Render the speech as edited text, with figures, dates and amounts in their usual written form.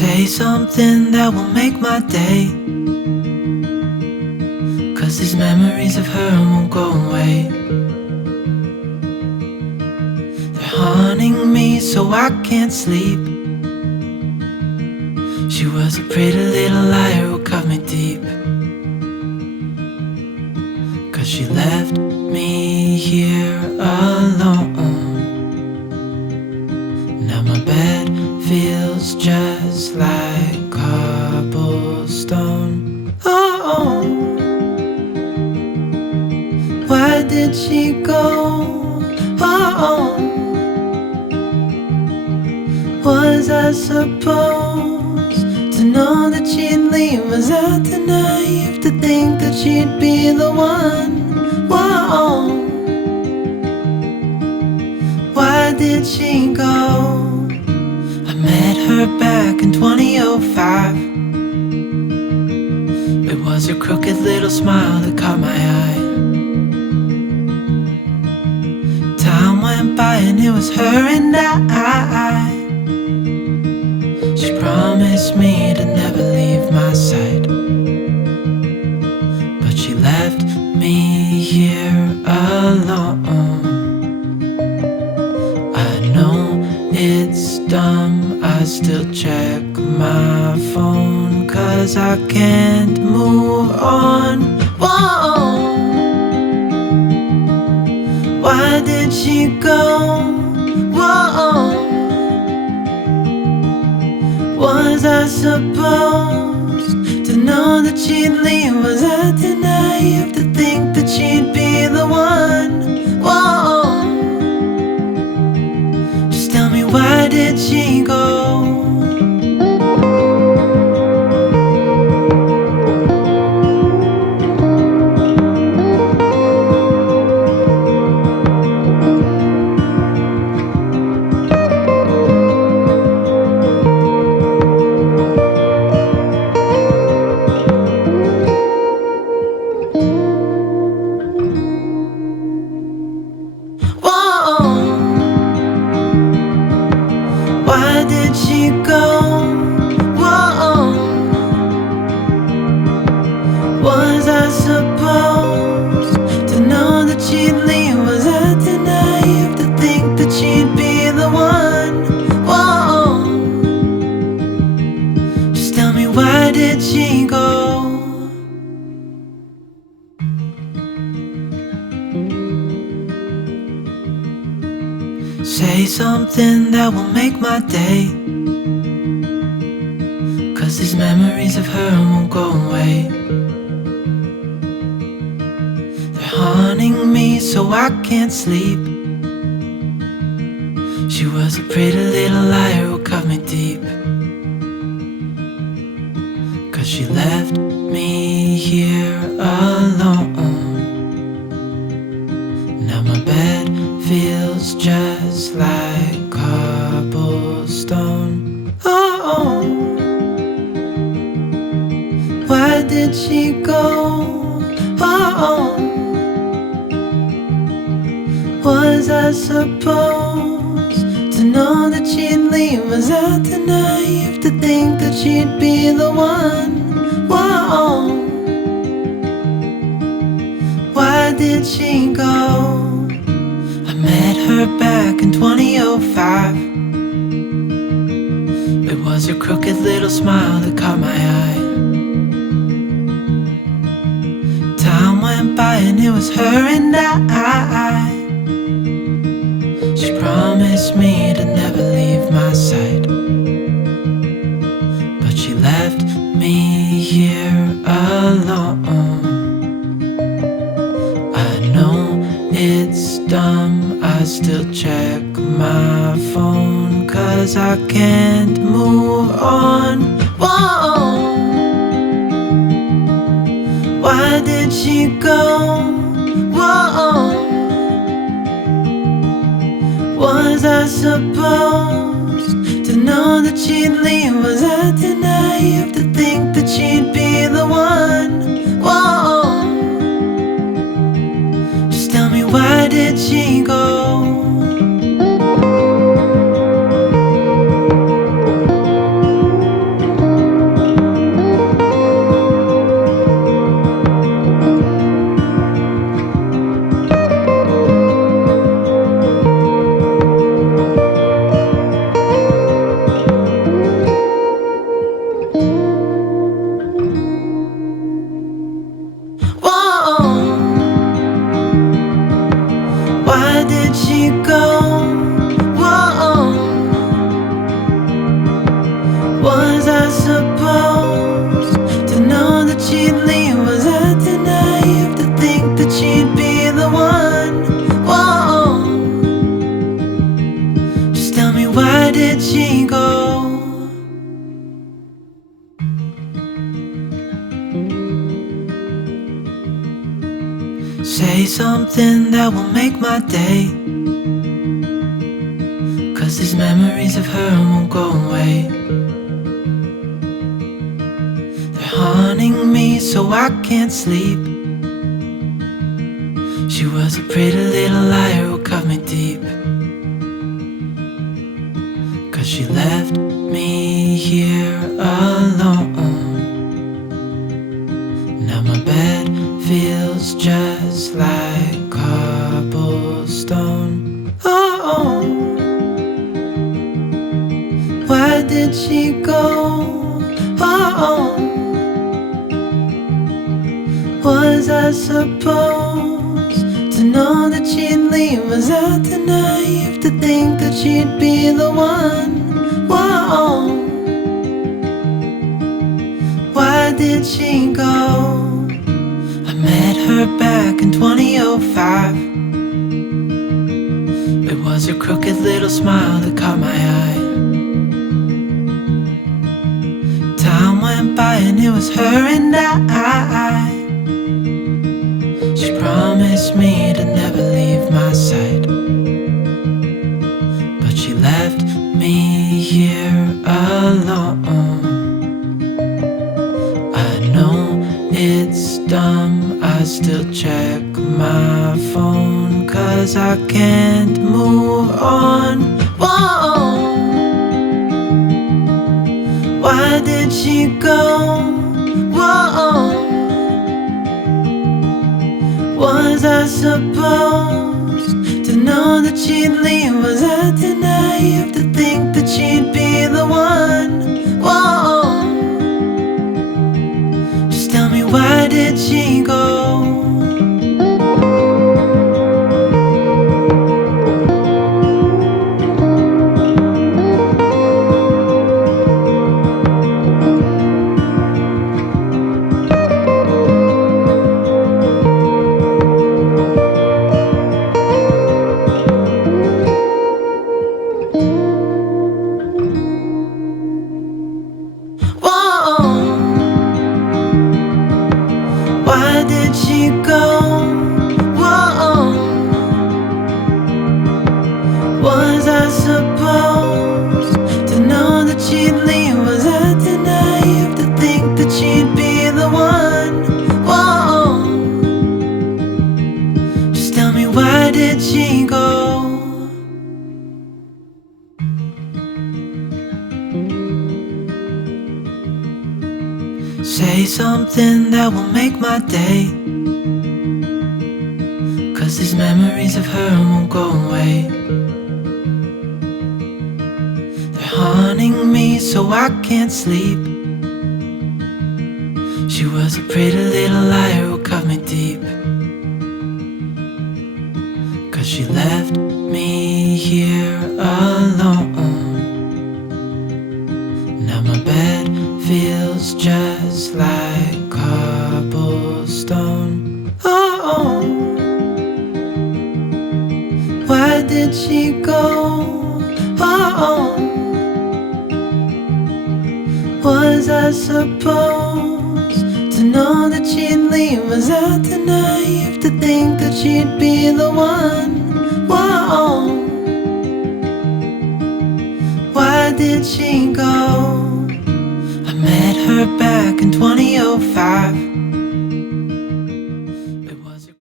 Say something that will make my day, 'cause these memories of her won't go away. They're haunting me so I can't sleep. She was a pretty little liar who cut me deep, 'cause she left me here alone. Now my bed feels just like cobblestone. Oh, why did she go? Oh, was I supposed to know that she'd leave? Was I too naive to think that she'd be the one? Whoa, why did she go? I met her back in 2005. It was her crooked little smile that caught my eye. Time went by and it was her and I. She promised me to never leave my side, but she left me here alone. I know it's dumb, I still check my phone, 'cause I can't move on. Whoa, why did she go? Whoa, was I supposed to know that she'd leave? Was I too naive to think that she'd be the one? Whoa, just tell me, why did she go? Why did she go? Whoa, was I supposed to know that she'd leave? Was I too naive to think that she'd be the one? Whoa, just tell me, why did she go? Say something that will make my day, 'cause these memories of her won't go away. They're haunting me so I can't sleep. She was a pretty little liar who cut me deep, 'cause she left me here alone. Now my bed feels just like cobblestone. Oh, why did she go? Oh, was I supposed to know that she'd leave? Was I too naive to think that she'd be the one? Whoa, why did she go? I met her back in 2005. It was her crooked little smile that caught my eye. Time went by and it was her and I. She promised me to never leave my side, but she left me here alone. I know it's dumb, I still check my phone, 'cause I can't move on. Whoa, why did she go? Whoa, was I supposed to know that she'd leave? Was I too naive to think that she'd be the one? Whoa, just tell me, why did she go? she go? Whoa. Was I supposed to know that she'd leave? Was I too naive to think that she'd be the one? Whoa. Just tell me, why did she go? Say something that will make my day, 'cause these memories of her won't go away. They're haunting me so I can't sleep. She was a pretty little liar who cut me deep, 'cause she left me here alone. Now my bed feels just like cobblestone. Oh, why did she go? Oh, was I supposed to know that she'd leave? Was I too naive to think that she'd be the one? Whoa, why did she go? I met her back in 2005. It was her crooked little smile that caught my eye. Time went by and it was her and I. She promised me to never leave my side, but she left me here alone. I know it's dumb, I still check my phone, 'cause I can't move on. Whoa, why did she go? Whoa, was I supposed to know that she'd leave? Was I too naive to think that she'd be the one? Whoa, just tell me, why did she go? Why did she go? Whoa, was I supposed to know that she'd leave? Was I too naive to think that she'd be the one? Whoa, just tell me, why did she go? Say something that will make my day, 'cause these memories of her won't go away. They're haunting me so I can't sleep. She was a pretty little liar who cut me deep, 'cause she left me here alone. Now my bed feels just like cobblestone. Oh, why did she go? Oh, was I supposed to know that she'd leave? Was I too naive to think that she'd be the one? Whoa, why did she go? I met her back in 2005.